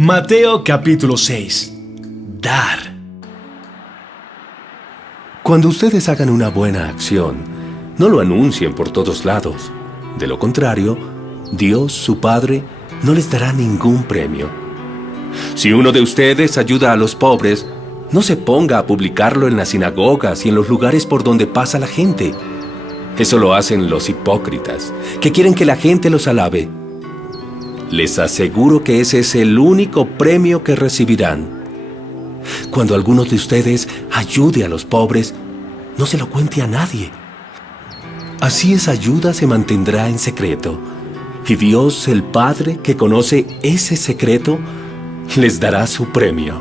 Mateo capítulo 6. Dar. Cuando ustedes hagan una buena acción, no lo anuncien por todos lados. De lo contrario, Dios, su Padre, no les dará ningún premio. Si uno de ustedes ayuda a los pobres, no se ponga a publicarlo en las sinagogas y en los lugares por donde pasa la gente. Eso lo hacen los hipócritas, que quieren que la gente los alabe. Les aseguro que ese es el único premio que recibirán. Cuando alguno de ustedes ayude a los pobres, no se lo cuente a nadie. Así esa ayuda se mantendrá en secreto, y Dios, el Padre, que conoce ese secreto, les dará su premio.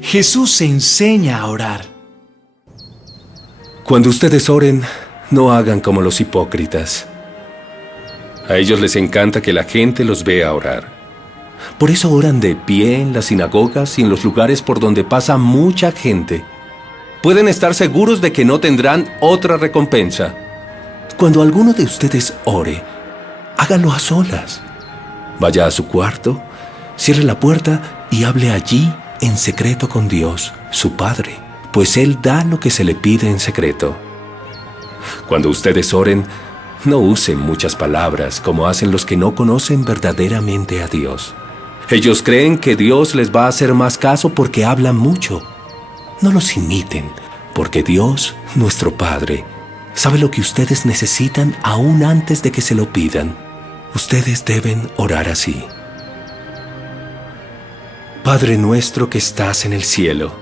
Jesús enseña a orar. Cuando ustedes oren, no hagan como los hipócritas. A ellos les encanta que la gente los vea orar. Por eso oran de pie en las sinagogas y en los lugares por donde pasa mucha gente. Pueden estar seguros de que no tendrán otra recompensa. Cuando alguno de ustedes ore, hágalo a solas. Vaya a su cuarto, cierre la puerta y hable allí en secreto con Dios, su Padre, pues Él da lo que se le pide en secreto. Cuando ustedes oren, no usen muchas palabras como hacen los que no conocen verdaderamente a Dios. Ellos creen que Dios les va a hacer más caso porque hablan mucho. No los imiten, porque Dios, nuestro Padre, sabe lo que ustedes necesitan aún antes de que se lo pidan. Ustedes deben orar así. Padre nuestro que estás en el cielo,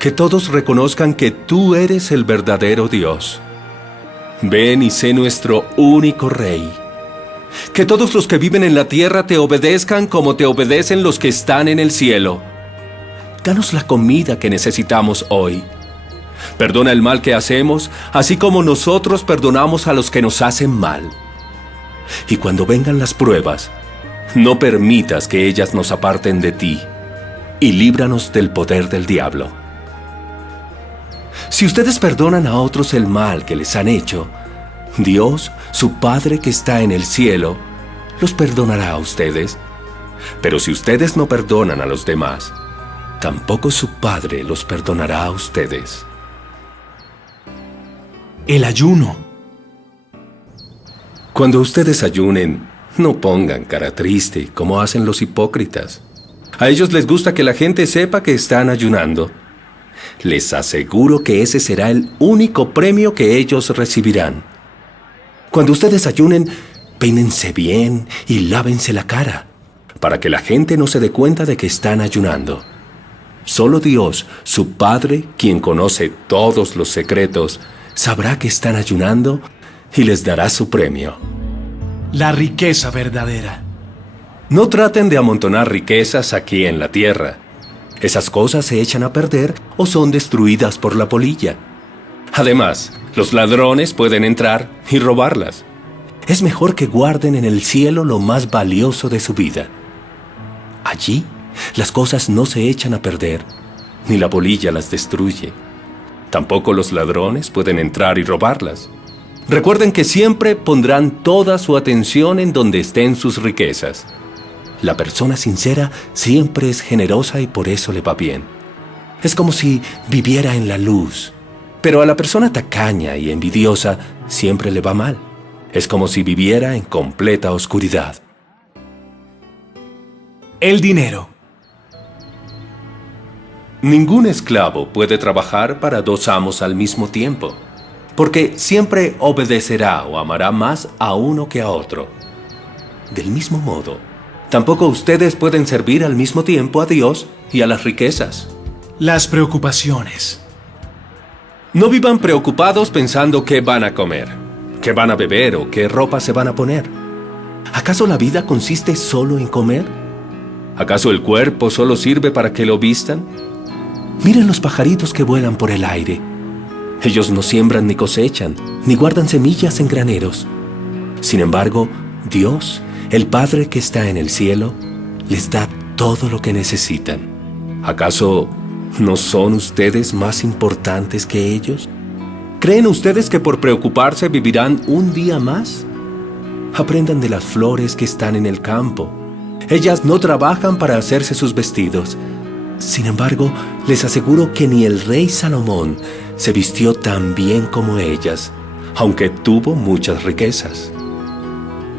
que todos reconozcan que tú eres el verdadero Dios. Ven y sé nuestro único Rey. Que todos los que viven en la tierra te obedezcan como te obedecen los que están en el cielo. Danos la comida que necesitamos hoy. Perdona el mal que hacemos, así como nosotros perdonamos a los que nos hacen mal. Y cuando vengan las pruebas, no permitas que ellas nos aparten de ti, y líbranos del poder del diablo. Si ustedes perdonan a otros el mal que les han hecho, Dios, su Padre que está en el cielo, los perdonará a ustedes. Pero si ustedes no perdonan a los demás, tampoco su Padre los perdonará a ustedes. El ayuno. Cuando ustedes ayunen, no pongan cara triste como hacen los hipócritas. A ellos les gusta que la gente sepa que están ayunando. Les aseguro que ese será el único premio que ellos recibirán. Cuando ustedes ayunen, peínense bien y lávense la cara, para que la gente no se dé cuenta de que están ayunando. Solo Dios, su Padre, quien conoce todos los secretos, sabrá que están ayunando y les dará su premio. La riqueza verdadera. No traten de amontonar riquezas aquí en la tierra. Esas cosas se echan a perder o son destruidas por la polilla. Además, los ladrones pueden entrar y robarlas. Es mejor que guarden en el cielo lo más valioso de su vida. Allí, las cosas no se echan a perder, ni la polilla las destruye. Tampoco los ladrones pueden entrar y robarlas. Recuerden que siempre pondrán toda su atención en donde estén sus riquezas. La persona sincera siempre es generosa y por eso le va bien. Es como si viviera en la luz. Pero a la persona tacaña y envidiosa siempre le va mal. Es como si viviera en completa oscuridad. El dinero. Ningún esclavo puede trabajar para dos amos al mismo tiempo, porque siempre obedecerá o amará más a uno que a otro. Del mismo modo, tampoco ustedes pueden servir al mismo tiempo a Dios y a las riquezas. Las preocupaciones. No vivan preocupados pensando qué van a comer, qué van a beber o qué ropa se van a poner. ¿Acaso la vida consiste solo en comer? ¿Acaso el cuerpo solo sirve para que lo vistan? Miren los pajaritos que vuelan por el aire. Ellos no siembran ni cosechan, ni guardan semillas en graneros. Sin embargo, Dios, el Padre que está en el cielo, les da todo lo que necesitan. ¿Acaso no son ustedes más importantes que ellos? ¿Creen ustedes que por preocuparse vivirán un día más? Aprendan de las flores que están en el campo. Ellas no trabajan para hacerse sus vestidos. Sin embargo, les aseguro que ni el rey Salomón se vistió tan bien como ellas, aunque tuvo muchas riquezas.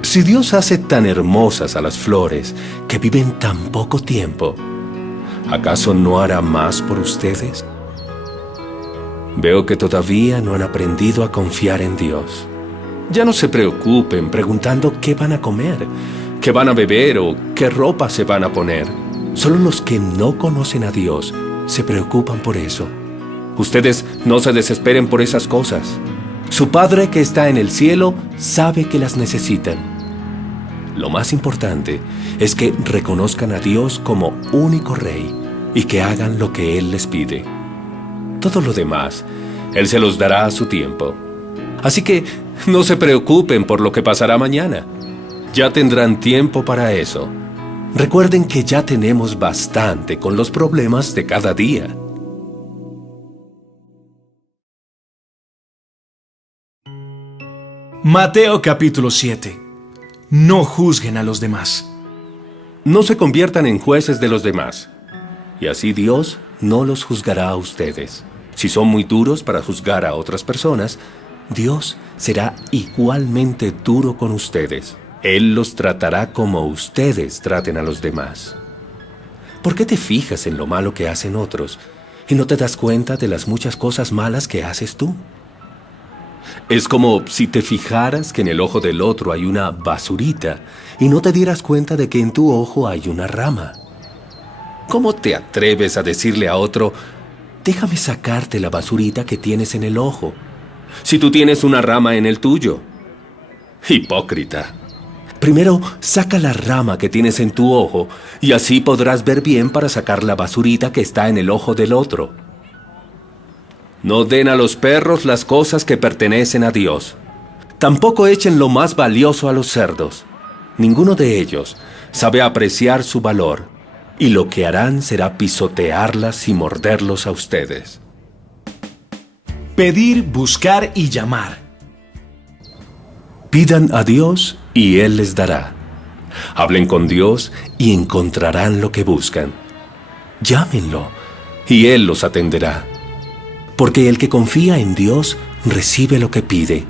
Si Dios hace tan hermosas a las flores que viven tan poco tiempo, ¿acaso no hará más por ustedes? Veo que todavía no han aprendido a confiar en Dios. Ya no se preocupen preguntando qué van a comer, qué van a beber o qué ropa se van a poner. Solo los que no conocen a Dios se preocupan por eso. Ustedes no se desesperen por esas cosas. Su Padre que está en el cielo sabe que las necesitan. Lo más importante es que reconozcan a Dios como único Rey y que hagan lo que Él les pide. Todo lo demás, Él se los dará a su tiempo. Así que no se preocupen por lo que pasará mañana. Ya tendrán tiempo para eso. Recuerden que ya tenemos bastante con los problemas de cada día. Mateo capítulo 7. No juzguen a los demás. No se conviertan en jueces de los demás, y así Dios no los juzgará a ustedes. Si son muy duros para juzgar a otras personas, Dios será igualmente duro con ustedes. Él los tratará como ustedes traten a los demás. ¿Por qué te fijas en lo malo que hacen otros y no te das cuenta de las muchas cosas malas que haces tú? Es como si te fijaras que en el ojo del otro hay una basurita y no te dieras cuenta de que en tu ojo hay una rama. ¿Cómo te atreves a decirle a otro, déjame sacarte la basurita que tienes en el ojo, si tú tienes una rama en el tuyo? Hipócrita. Primero, saca la rama que tienes en tu ojo y así podrás ver bien para sacar la basurita que está en el ojo del otro. No den a los perros las cosas que pertenecen a Dios. Tampoco echen lo más valioso a los cerdos. Ninguno de ellos sabe apreciar su valor, y lo que harán será pisotearlas y morderlos a ustedes. Pedir, buscar y llamar. Pidan a Dios y Él les dará. Hablen con Dios y encontrarán lo que buscan. Llámenlo y Él los atenderá. Porque el que confía en Dios recibe lo que pide,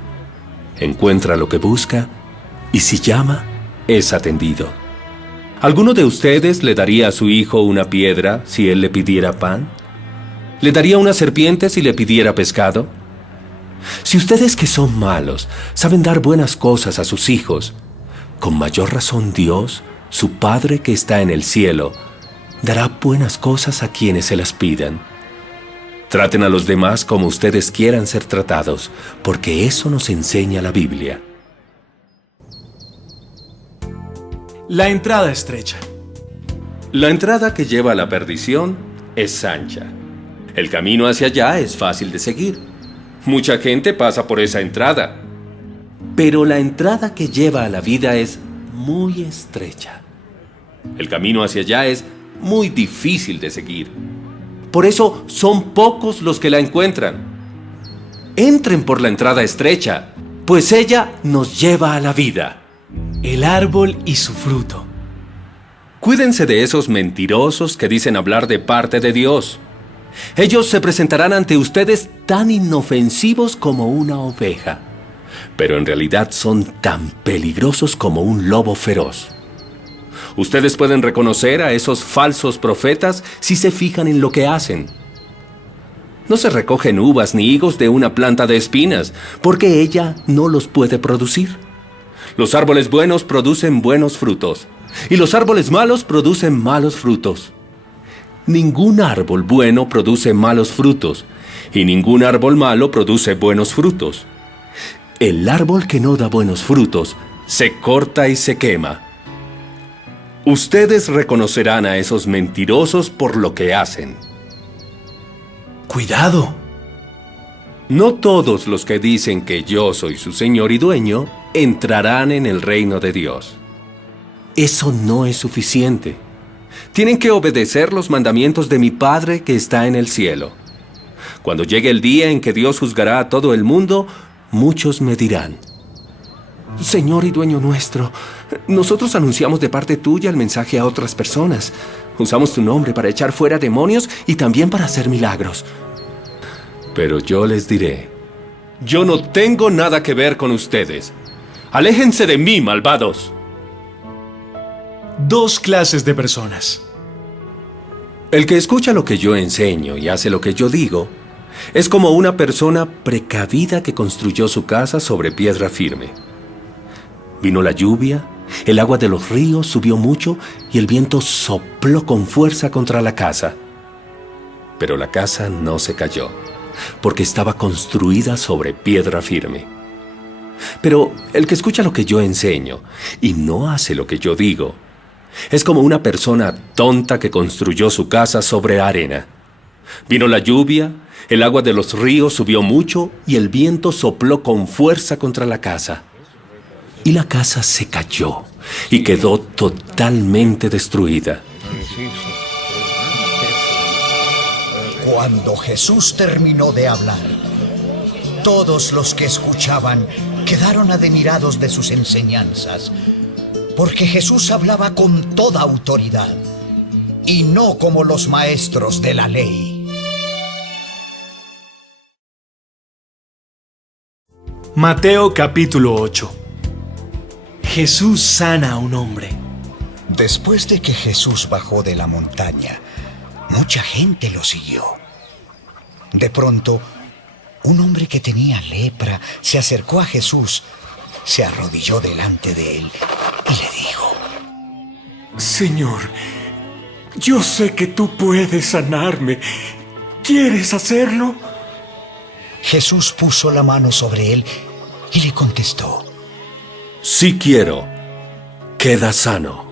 encuentra lo que busca y si llama, es atendido. ¿Alguno de ustedes le daría a su hijo una piedra si él le pidiera pan? ¿Le daría una serpiente si le pidiera pescado? Si ustedes que son malos saben dar buenas cosas a sus hijos, con mayor razón Dios, su Padre que está en el cielo, dará buenas cosas a quienes se las pidan. Traten a los demás como ustedes quieran ser tratados, porque eso nos enseña la Biblia. La entrada estrecha. La entrada que lleva a la perdición es ancha. El camino hacia allá es fácil de seguir. Mucha gente pasa por esa entrada. Pero la entrada que lleva a la vida es muy estrecha. El camino hacia allá es muy difícil de seguir. Por eso son pocos los que la encuentran. Entren por la entrada estrecha, pues ella nos lleva a la vida. El árbol y su fruto. Cuídense de esos mentirosos que dicen hablar de parte de Dios. Ellos se presentarán ante ustedes tan inofensivos como una oveja, pero en realidad son tan peligrosos como un lobo feroz. Ustedes pueden reconocer a esos falsos profetas si se fijan en lo que hacen. No se recogen uvas ni higos de una planta de espinas, porque ella no los puede producir. Los árboles buenos producen buenos frutos, y los árboles malos producen malos frutos. Ningún árbol bueno produce malos frutos, y ningún árbol malo produce buenos frutos. El árbol que no da buenos frutos se corta y se quema. Ustedes reconocerán a esos mentirosos por lo que hacen. ¡Cuidado! No todos los que dicen que yo soy su Señor y dueño entrarán en el reino de Dios. Eso no es suficiente. Tienen que obedecer los mandamientos de mi Padre que está en el cielo. Cuando llegue el día en que Dios juzgará a todo el mundo, muchos me dirán: Señor y dueño nuestro, nosotros anunciamos de parte tuya el mensaje a otras personas. Usamos tu nombre para echar fuera demonios y también para hacer milagros. Pero yo les diré, yo no tengo nada que ver con ustedes. Aléjense de mí, malvados. Dos clases de personas. El que escucha lo que yo enseño y hace lo que yo digo, es como una persona precavida que construyó su casa sobre piedra firme. Vino la lluvia, el agua de los ríos subió mucho y el viento sopló con fuerza contra la casa. Pero la casa no se cayó, porque estaba construida sobre piedra firme. Pero el que escucha lo que yo enseño y no hace lo que yo digo, es como una persona tonta que construyó su casa sobre arena. Vino la lluvia, el agua de los ríos subió mucho y el viento sopló con fuerza contra la casa. Y la casa se cayó y quedó totalmente destruida. Cuando Jesús terminó de hablar, todos los que escuchaban quedaron admirados de sus enseñanzas, porque Jesús hablaba con toda autoridad y no como los maestros de la ley. Mateo capítulo 8. Jesús sana a un hombre. Después de que Jesús bajó de la montaña, mucha gente lo siguió. De pronto, un hombre que tenía lepra se acercó a Jesús, se arrodilló delante de él y le dijo: Señor, yo sé que tú puedes sanarme. ¿Quieres hacerlo? Jesús puso la mano sobre él y le contestó: Sí quiero, queda sano.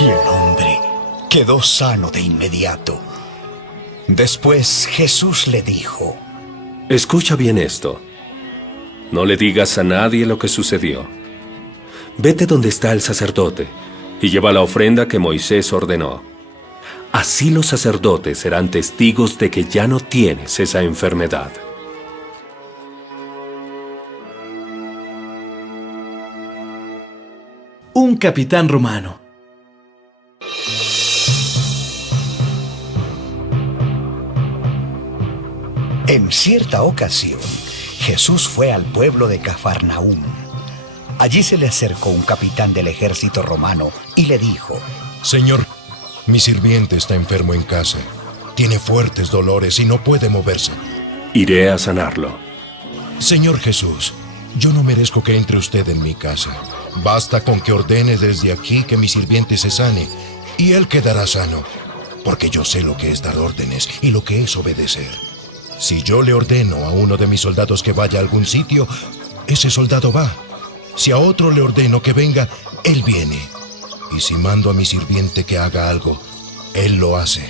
Y el hombre quedó sano de inmediato. Después Jesús le dijo: Escucha bien esto. No le digas a nadie lo que sucedió. Vete donde está el sacerdote y lleva la ofrenda que Moisés ordenó. Así los sacerdotes serán testigos de que ya no tienes esa enfermedad. Un capitán romano. En cierta ocasión, Jesús fue al pueblo de Cafarnaúm. Allí se le acercó un capitán del ejército romano y le dijo: Señor, mi sirviente está enfermo en casa. Tiene fuertes dolores y no puede moverse. Iré a sanarlo. Señor Jesús, yo no merezco que entre usted en mi casa. Basta con que ordene desde aquí que mi sirviente se sane, y él quedará sano, porque yo sé lo que es dar órdenes y lo que es obedecer. Si yo le ordeno a uno de mis soldados que vaya a algún sitio, ese soldado va. Si a otro le ordeno que venga, él viene. Y si mando a mi sirviente que haga algo, él lo hace.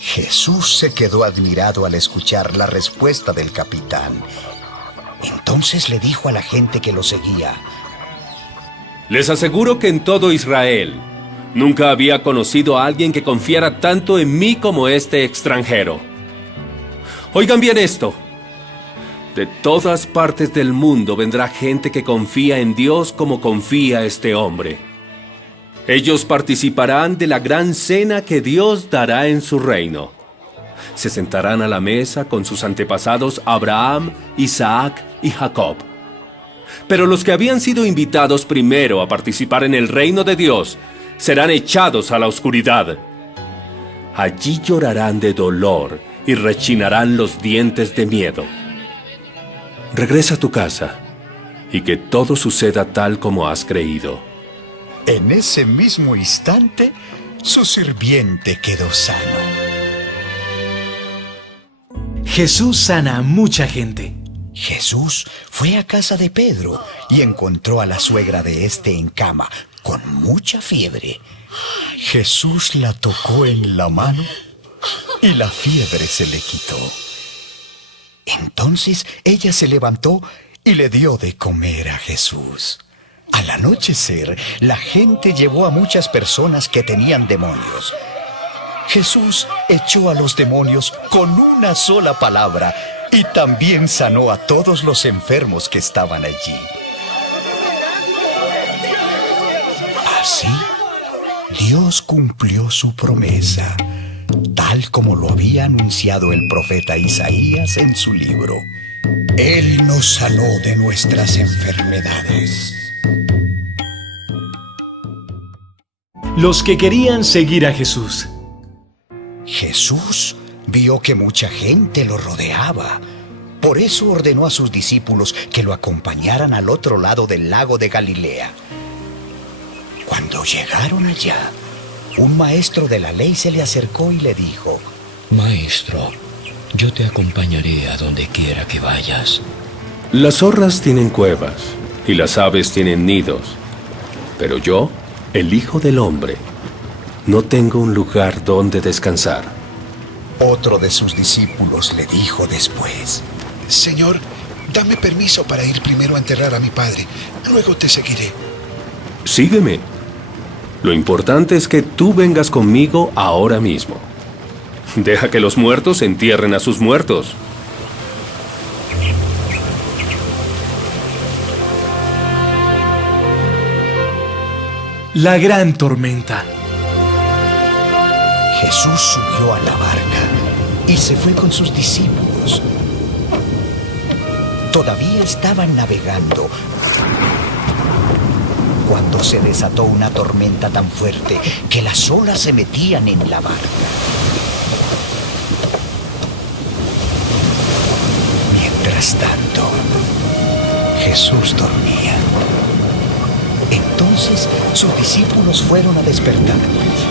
Jesús se quedó admirado al escuchar la respuesta del capitán. Entonces le dijo a la gente que lo seguía: Les aseguro que en todo Israel nunca había conocido a alguien que confiara tanto en mí como este extranjero. Oigan bien esto. De todas partes del mundo vendrá gente que confía en Dios como confía este hombre. Ellos participarán de la gran cena que Dios dará en su reino. Se sentarán a la mesa con sus antepasados Abraham, Isaac y Jacob. Pero los que habían sido invitados primero a participar en el reino de Dios serán echados a la oscuridad. Allí llorarán de dolor y rechinarán los dientes de miedo. Regresa a tu casa y que todo suceda tal como has creído. En ese mismo instante, su sirviente quedó sano. Jesús sana a mucha gente. Jesús fue a casa de Pedro y encontró a la suegra de este en cama, con mucha fiebre. Jesús la tocó en la mano y la fiebre se le quitó. Entonces ella se levantó y le dio de comer a Jesús. Al anochecer, la gente llevó a muchas personas que tenían demonios. Jesús echó a los demonios con una sola palabra y también sanó a todos los enfermos que estaban allí. Así, Dios cumplió su promesa, tal como lo había anunciado el profeta Isaías en su libro. Él nos sanó de nuestras enfermedades. Los que querían seguir a Jesús. Jesús vio que mucha gente lo rodeaba. Por eso ordenó a sus discípulos que lo acompañaran al otro lado del lago de Galilea. Cuando llegaron allá, un maestro de la ley se le acercó y le dijo: Maestro, yo te acompañaré a donde quiera que vayas. Las zorras tienen cuevas y las aves tienen nidos, pero yo, el Hijo del Hombre, no tengo un lugar donde descansar. Otro de sus discípulos le dijo después: Señor, dame permiso para ir primero a enterrar a mi padre. Luego te seguiré. Sígueme. Lo importante es que tú vengas conmigo ahora mismo. Deja que los muertos entierren a sus muertos. La gran tormenta. Jesús subió a la barca y se fue con sus discípulos. Todavía estaban navegando cuando se desató una tormenta tan fuerte que las olas se metían en la barca. Mientras tanto, Jesús dormía. Entonces sus discípulos fueron a despertarlo.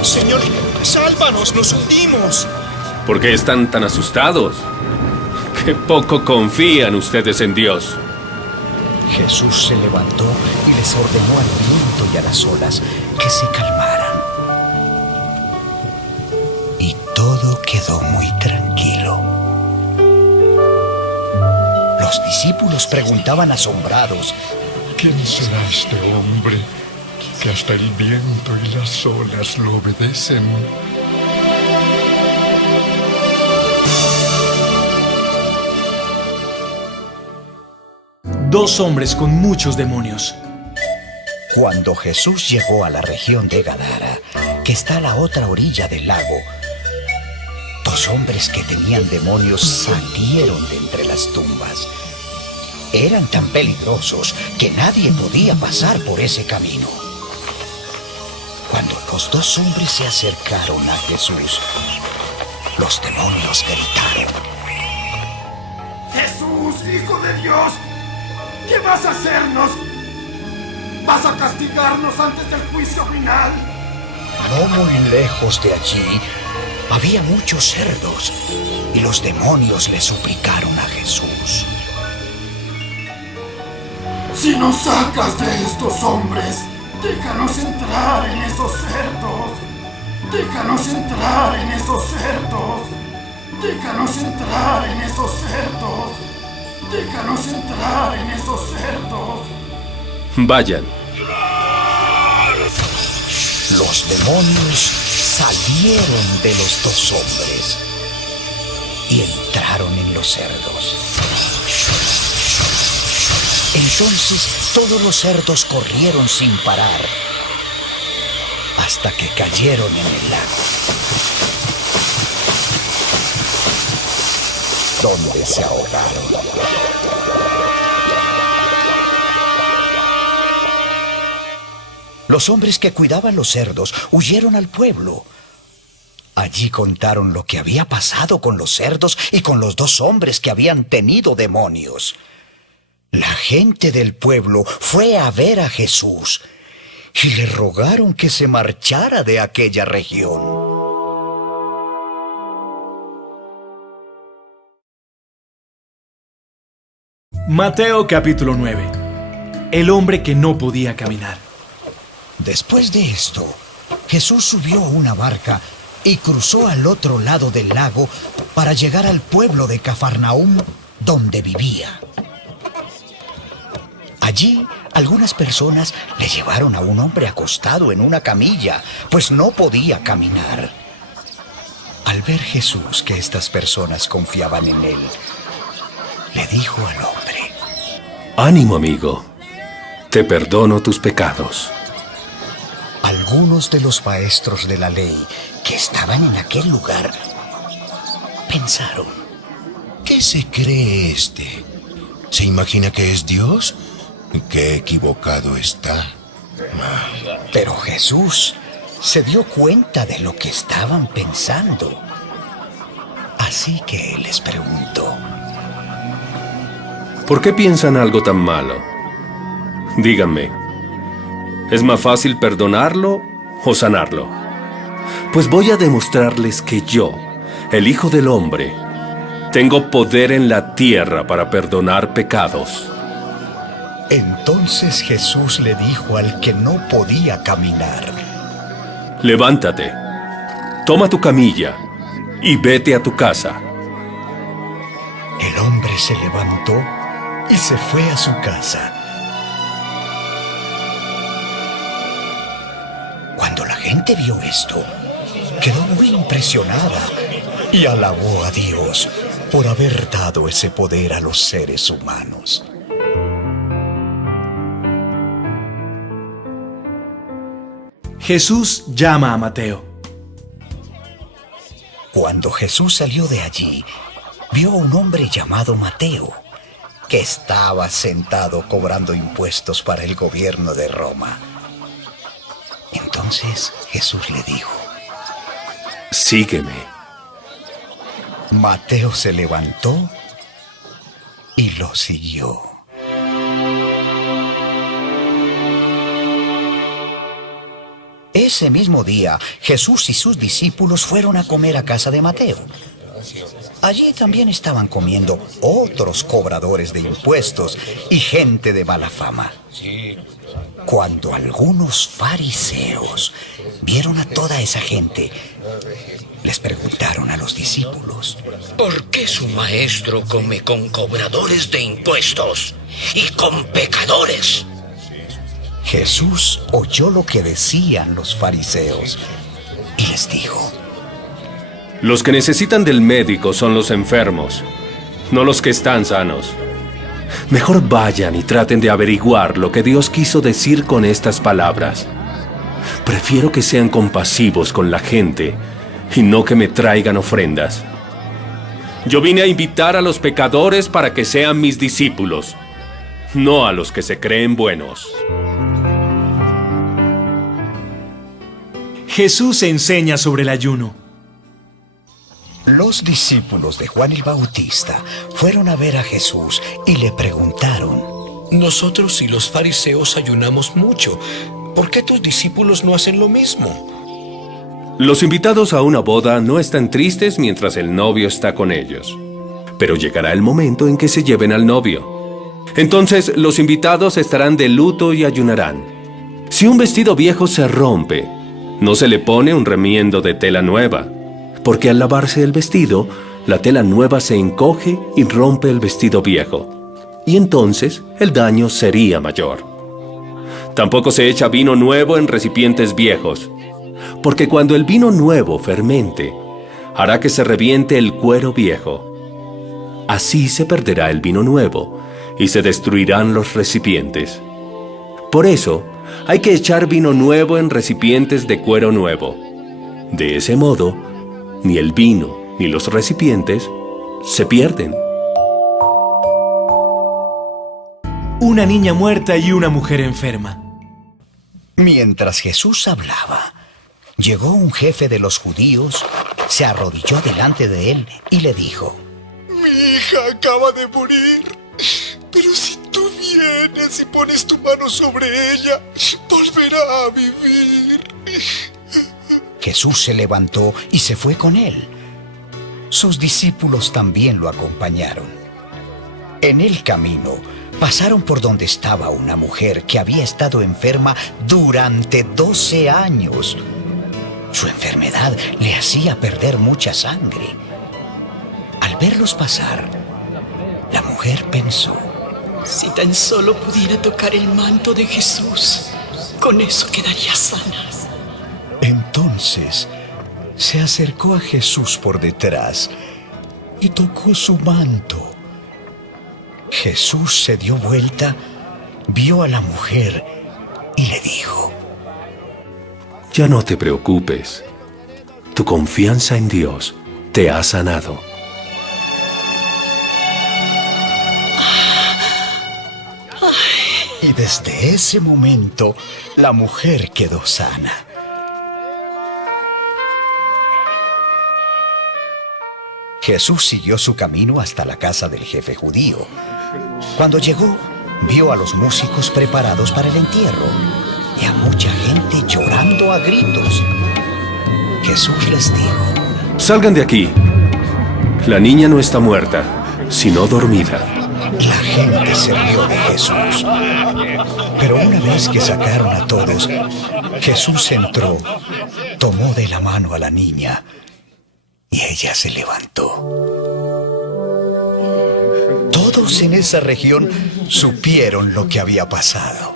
Señor, sálvanos, nos hundimos. ¿Por qué están tan asustados? ¡Qué poco confían ustedes en Dios! Jesús se levantó y les ordenó al viento y a las olas que se calmaran. Y todo quedó muy tranquilo. Los discípulos preguntaban asombrados: ¿Quién será este hombre que hasta el viento y las olas lo obedecen? Dos hombres con muchos demonios. Cuando Jesús llegó a la región de Gadara, que está a la otra orilla del lago, dos hombres que tenían demonios salieron de entre las tumbas. Eran tan peligrosos que nadie podía pasar por ese camino. Cuando los dos hombres se acercaron a Jesús, los demonios gritaron: Jesús, Hijo de Dios, ¿qué vas a hacernos? ¿Vas a castigarnos antes del juicio final? No muy lejos de allí había muchos cerdos y los demonios le suplicaron a Jesús: Si nos sacas de estos hombres, déjanos entrar en esos cerdos. Déjanos entrar en esos cerdos. Déjanos entrar en esos cerdos. Déjanos entrar en esos cerdos. Vayan. Los demonios salieron de los dos hombres y entraron en los cerdos. Entonces todos los cerdos corrieron sin parar hasta que cayeron en el lago, donde se ahogaron. Los hombres que cuidaban los cerdos huyeron al pueblo. Allí contaron lo que había pasado con los cerdos y con los dos hombres que habían tenido demonios. La gente del pueblo fue a ver a Jesús y le rogaron que se marchara de aquella región. Mateo capítulo 9. El hombre que no podía caminar. Después de esto, Jesús subió a una barca y cruzó al otro lado del lago para llegar al pueblo de Cafarnaúm, donde vivía. Allí, algunas personas le llevaron a un hombre acostado en una camilla, pues no podía caminar. Al ver Jesús que estas personas confiaban en él, le dijo al hombre: Ánimo, amigo. Te perdono tus pecados. Algunos de los maestros de la ley que estaban en aquel lugar pensaron: ¿Qué se cree este? ¿Se imagina que es Dios? ¡Qué equivocado está! pero Jesús se dio cuenta de lo que estaban pensando. Así que les preguntó: ¿Por qué piensan algo tan malo? Díganme, ¿es más fácil perdonarlo o sanarlo? Pues voy a demostrarles que yo, el Hijo del Hombre, tengo poder en la tierra para perdonar pecados. Entonces Jesús le dijo al que no podía caminar: Levántate, toma tu camilla y vete a tu casa. El hombre se levantó y se fue a su casa. Cuando la gente vio esto, quedó muy impresionada y alabó a Dios por haber dado ese poder a los seres humanos. Jesús llama a Mateo. Cuando Jesús salió de allí, vio a un hombre llamado Mateo, que estaba sentado cobrando impuestos para el gobierno de Roma. Entonces Jesús le dijo: Sígueme. Mateo se levantó y lo siguió. Ese mismo día, Jesús y sus discípulos fueron a comer a casa de Mateo. Allí también estaban comiendo otros cobradores de impuestos y gente de mala fama. Cuando algunos fariseos vieron a toda esa gente, les preguntaron a los discípulos: ¿Por qué su maestro come con cobradores de impuestos y con pecadores? Jesús oyó lo que decían los fariseos y les dijo: Los que necesitan del médico son los enfermos, no los que están sanos. Mejor vayan y traten de averiguar lo que Dios quiso decir con estas palabras. Prefiero que sean compasivos con la gente y no que me traigan ofrendas. Yo vine a invitar a los pecadores para que sean mis discípulos, no a los que se creen buenos. Jesús enseña sobre el ayuno. Los discípulos de Juan el Bautista fueron a ver a Jesús y le preguntaron: Nosotros y los fariseos ayunamos mucho. ¿Por qué tus discípulos no hacen lo mismo? Los invitados a una boda no están tristes mientras el novio está con ellos. Pero llegará el momento en que se lleven al novio. Entonces los invitados estarán de luto y ayunarán. Si un vestido viejo se rompe, no se le pone un remiendo de tela nueva, porque al lavarse el vestido, la tela nueva se encoge y rompe el vestido viejo, y entonces el daño sería mayor. Tampoco se echa vino nuevo en recipientes viejos, porque cuando el vino nuevo fermente, hará que se reviente el cuero viejo. Así se perderá el vino nuevo y se destruirán los recipientes. Por eso, hay que echar vino nuevo en recipientes de cuero nuevo. De ese modo, ni el vino ni los recipientes se pierden. Una niña muerta y una mujer enferma. Mientras Jesús hablaba, llegó un jefe de los judíos, se arrodilló delante de él y le dijo: Mi hija acaba de morir, pero si tú vienes y pones tu mano sobre ella, volverá a vivir. Jesús se levantó y se fue con él. Sus discípulos también lo acompañaron. En el camino, pasaron por donde estaba una mujer que había estado enferma durante 12 años. Su enfermedad le hacía perder mucha sangre. Al verlos pasar, la mujer pensó: Si tan solo pudiera tocar el manto de Jesús, con eso quedaría sana. Entonces se acercó a Jesús por detrás y tocó su manto. Jesús se dio vuelta, vio a la mujer y le dijo: Ya no te preocupes. Tu confianza en Dios te ha sanado. Y desde ese momento, la mujer quedó sana. Jesús siguió su camino hasta la casa del jefe judío. Cuando llegó, vio a los músicos preparados para el entierro y a mucha gente llorando a gritos. Jesús les dijo: Salgan de aquí. La niña no está muerta, sino dormida. La gente se rió de Jesús. Pero una vez que sacaron a todos, Jesús entró, tomó de la mano a la niña y ella se levantó. Todos en esa región supieron lo que había pasado.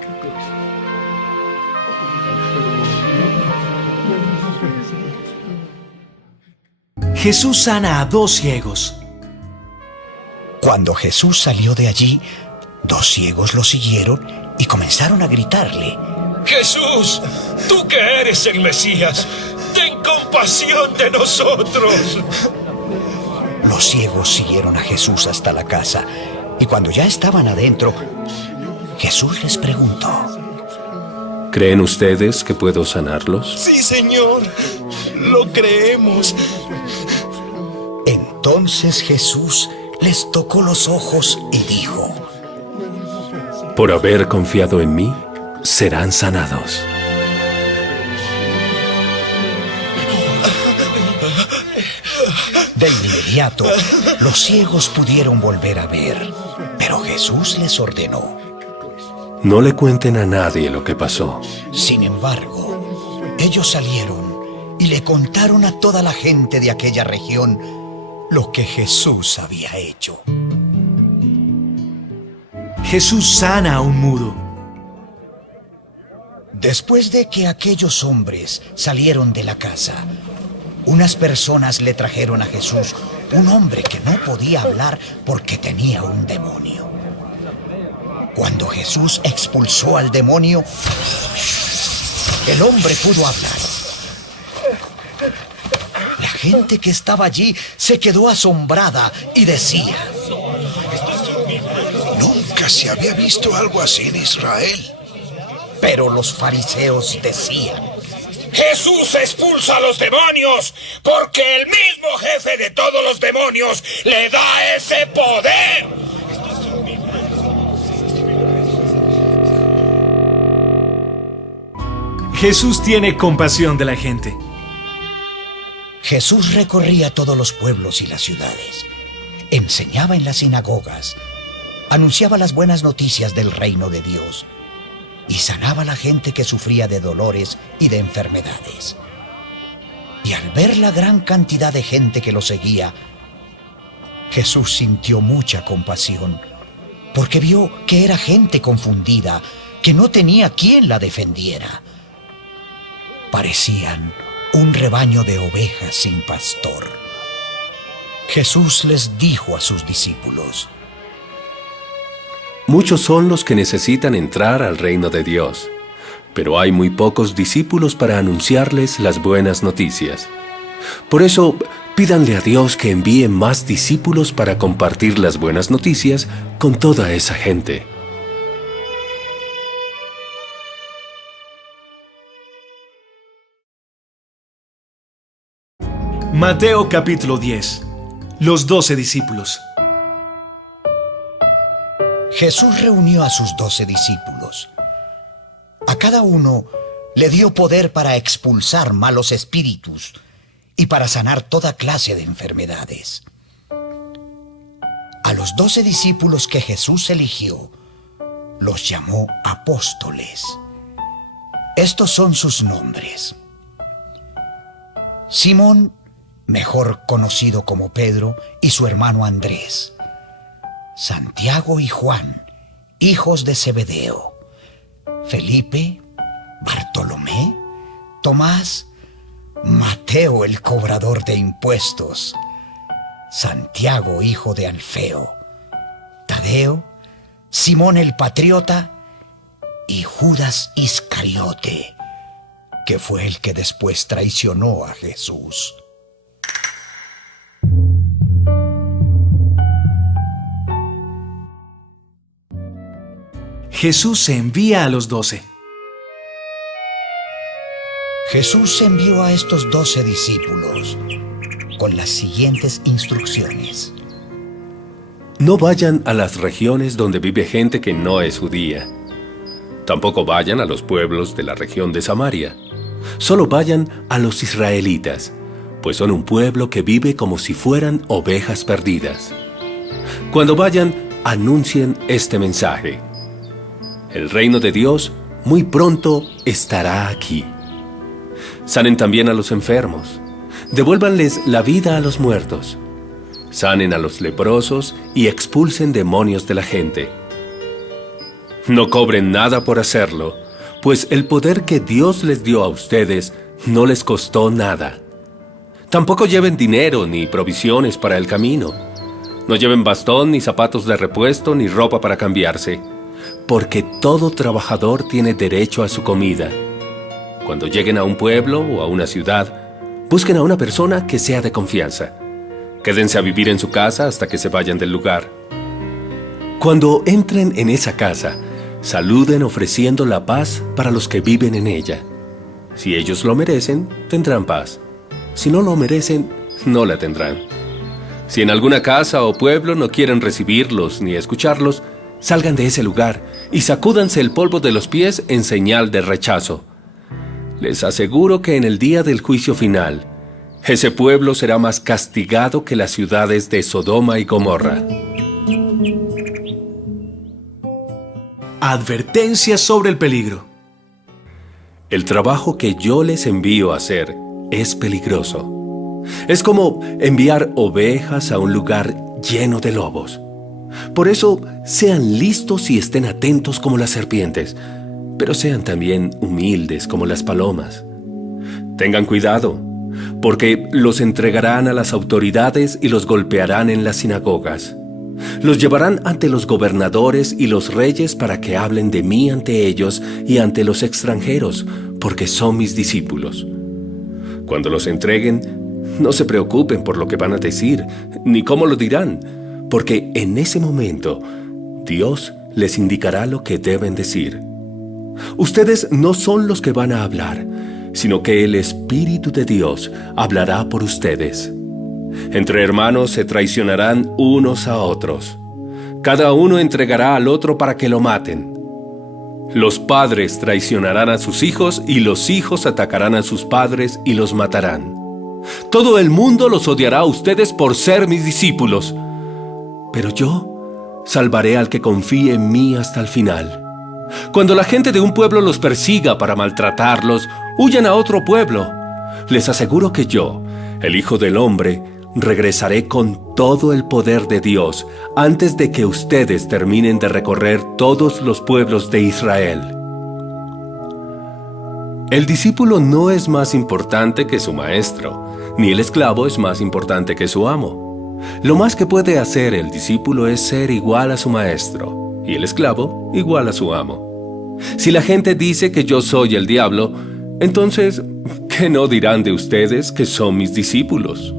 Jesús sana a 2 ciegos. Cuando Jesús salió de allí, 2 ciegos lo siguieron y comenzaron a gritarle: Jesús, tú que eres el Mesías, ten compasión de nosotros. Los ciegos siguieron a Jesús hasta la casa, y cuando ya estaban adentro, Jesús les preguntó: ¿Creen ustedes que puedo sanarlos? Sí, Señor, lo creemos. Entonces Jesús les tocó los ojos y dijo: Por haber confiado en mí, serán sanados. De inmediato, los ciegos pudieron volver a ver, pero Jesús les ordenó: No le cuenten a nadie lo que pasó. Sin embargo, ellos salieron y le contaron a toda la gente de aquella región lo que Jesús había hecho. Jesús sana a un mudo. Después de que aquellos hombres salieron de la casa, unas personas le trajeron a Jesús un hombre que no podía hablar porque tenía un demonio. Cuando Jesús expulsó al demonio, el hombre pudo hablar. La gente que estaba allí se quedó asombrada y decía: Nunca se había visto algo así en Israel. Pero los fariseos decían: Jesús expulsa a los demonios porque el mismo jefe de todos los demonios le da ese poder. Jesús tiene compasión de la gente. Jesús recorría todos los pueblos y las ciudades, enseñaba en las sinagogas, anunciaba las buenas noticias del reino de Dios y sanaba a la gente que sufría de dolores y de enfermedades. Y al ver la gran cantidad de gente que lo seguía, Jesús sintió mucha compasión, porque vio que era gente confundida, que no tenía quien la defendiera. Parecían un rebaño de ovejas sin pastor. Jesús les dijo a sus discípulos: Muchos son los que necesitan entrar al reino de Dios, pero hay muy pocos discípulos para anunciarles las buenas noticias. Por eso, pídanle a Dios que envíe más discípulos para compartir las buenas noticias con toda esa gente. Mateo capítulo 10. Los 12 discípulos. Jesús reunió a sus 12 discípulos. A cada uno le dio poder para expulsar malos espíritus y para sanar toda clase de enfermedades. A los 12 discípulos que Jesús eligió, los llamó apóstoles. Estos son sus nombres: Simón, mejor conocido como Pedro, y su hermano Andrés; Santiago y Juan, hijos de Zebedeo; Felipe, Bartolomé, Tomás, Mateo el cobrador de impuestos, Santiago hijo de Alfeo, Tadeo, Simón el Patriota y Judas Iscariote, que fue el que después traicionó a Jesús. Jesús envía a los 12. Jesús envió a estos 12 discípulos con las siguientes instrucciones. No vayan a las regiones donde vive gente que no es judía. Tampoco vayan a los pueblos de la región de Samaria. Solo vayan a los israelitas, pues son un pueblo que vive como si fueran ovejas perdidas. Cuando vayan, anuncien este mensaje: el reino de Dios muy pronto estará aquí. Sanen también a los enfermos. Devuélvanles la vida a los muertos. Sanen a los leprosos y expulsen demonios de la gente. No cobren nada por hacerlo, pues el poder que Dios les dio a ustedes no les costó nada. Tampoco lleven dinero ni provisiones para el camino. No lleven bastón, ni zapatos de repuesto, ni ropa para cambiarse, porque todo trabajador tiene derecho a su comida. Cuando lleguen a un pueblo o a una ciudad, busquen a una persona que sea de confianza. Quédense a vivir en su casa hasta que se vayan del lugar. Cuando entren en esa casa, saluden ofreciendo la paz para los que viven en ella. Si ellos lo merecen, tendrán paz. Si no lo merecen, no la tendrán. Si en alguna casa o pueblo no quieren recibirlos ni escucharlos, salgan de ese lugar y sacúdanse el polvo de los pies en señal de rechazo. Les aseguro que en el día del juicio final, ese pueblo será más castigado que las ciudades de Sodoma y Gomorra. Advertencia sobre el peligro. El trabajo que yo les envío a hacer es peligroso. Es como enviar ovejas a un lugar lleno de lobos. Por eso, sean listos y estén atentos como las serpientes, pero sean también humildes como las palomas. Tengan cuidado, porque los entregarán a las autoridades y los golpearán en las sinagogas. Los llevarán ante los gobernadores y los reyes para que hablen de mí ante ellos y ante los extranjeros, porque son mis discípulos. Cuando los entreguen, no se preocupen por lo que van a decir, ni cómo lo dirán, porque en ese momento Dios les indicará lo que deben decir. Ustedes no son los que van a hablar, sino que el Espíritu de Dios hablará por ustedes. Entre hermanos se traicionarán unos a otros. Cada uno entregará al otro para que lo maten. Los padres traicionarán a sus hijos y los hijos atacarán a sus padres y los matarán. Todo el mundo los odiará a ustedes por ser mis discípulos. Pero yo salvaré al que confíe en mí hasta el final. Cuando la gente de un pueblo los persiga para maltratarlos, huyan a otro pueblo. Les aseguro que yo, el Hijo del Hombre, regresaré con todo el poder de Dios antes de que ustedes terminen de recorrer todos los pueblos de Israel. El discípulo no es más importante que su maestro, ni el esclavo es más importante que su amo. Lo más que puede hacer el discípulo es ser igual a su maestro, y el esclavo igual a su amo. Si la gente dice que yo soy el diablo, entonces, ¿qué no dirán de ustedes que son mis discípulos?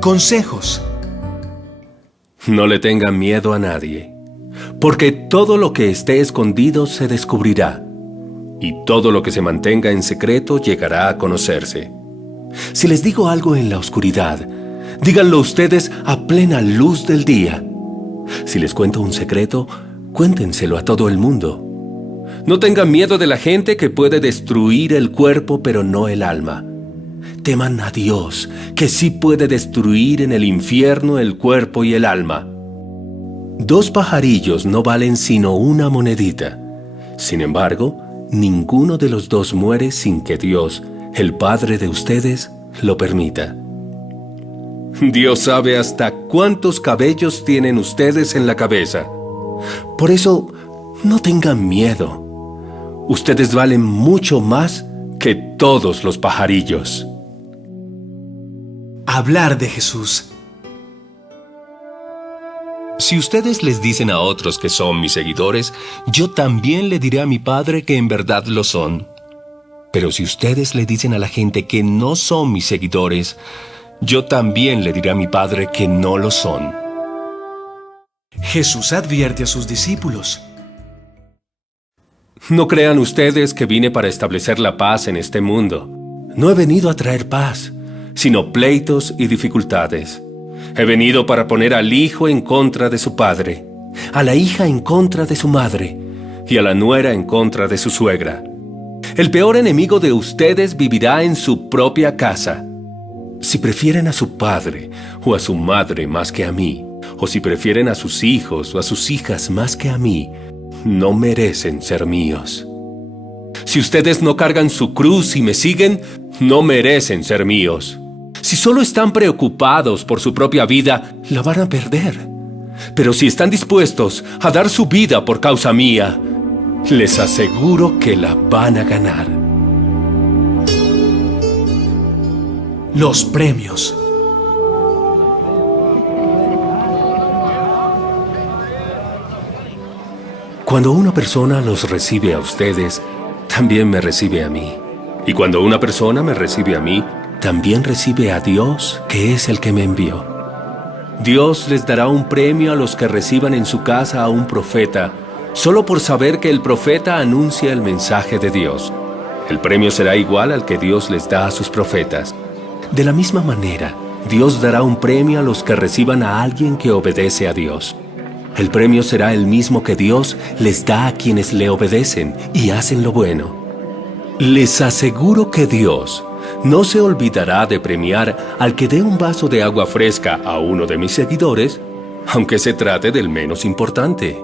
Consejos. No le tengan miedo a nadie, porque todo lo que esté escondido se descubrirá, y todo lo que se mantenga en secreto llegará a conocerse. Si les digo algo en la oscuridad, díganlo ustedes a plena luz del día. Si les cuento un secreto, cuéntenselo a todo el mundo. No tengan miedo de la gente que puede destruir el cuerpo pero no el alma. Teman a Dios, que sí puede destruir en el infierno el cuerpo y el alma. 2 pajarillos no valen sino una monedita. Sin embargo, ninguno de los 2 muere sin que Dios, el Padre de ustedes, lo permita. Dios sabe hasta cuántos cabellos tienen ustedes en la cabeza. Por eso, no tengan miedo. Ustedes valen mucho más que todos los pajarillos. Hablar de Jesús. Si ustedes les dicen a otros que son mis seguidores, yo también le diré a mi Padre que en verdad lo son. Pero si ustedes le dicen a la gente que no son mis seguidores, yo también le diré a mi Padre que no lo son. Jesús advierte a sus discípulos. No crean ustedes que vine para establecer la paz en este mundo. No he venido a traer paz, sino pleitos y dificultades. He venido para poner al hijo en contra de su padre, a la hija en contra de su madre y a la nuera en contra de su suegra. El peor enemigo de ustedes vivirá en su propia casa. Si prefieren a su padre o a su madre más que a mí, o si prefieren a sus hijos o a sus hijas más que a mí, no merecen ser míos. Si ustedes no cargan su cruz y me siguen, no merecen ser míos. Si solo están preocupados por su propia vida, la van a perder. Pero si están dispuestos a dar su vida por causa mía, les aseguro que la van a ganar. Los premios. Cuando una persona los recibe a ustedes, también me recibe a mí. Y cuando una persona me recibe a mí, también recibe a Dios, que es el que me envió. Dios les dará un premio a los que reciban en su casa a un profeta, solo por saber que el profeta anuncia el mensaje de Dios. El premio será igual al que Dios les da a sus profetas. De la misma manera, Dios dará un premio a los que reciban a alguien que obedece a Dios. El premio será el mismo que Dios les da a quienes le obedecen y hacen lo bueno. Les aseguro que Dios no se olvidará de premiar al que dé un vaso de agua fresca a uno de mis seguidores, aunque se trate del menos importante.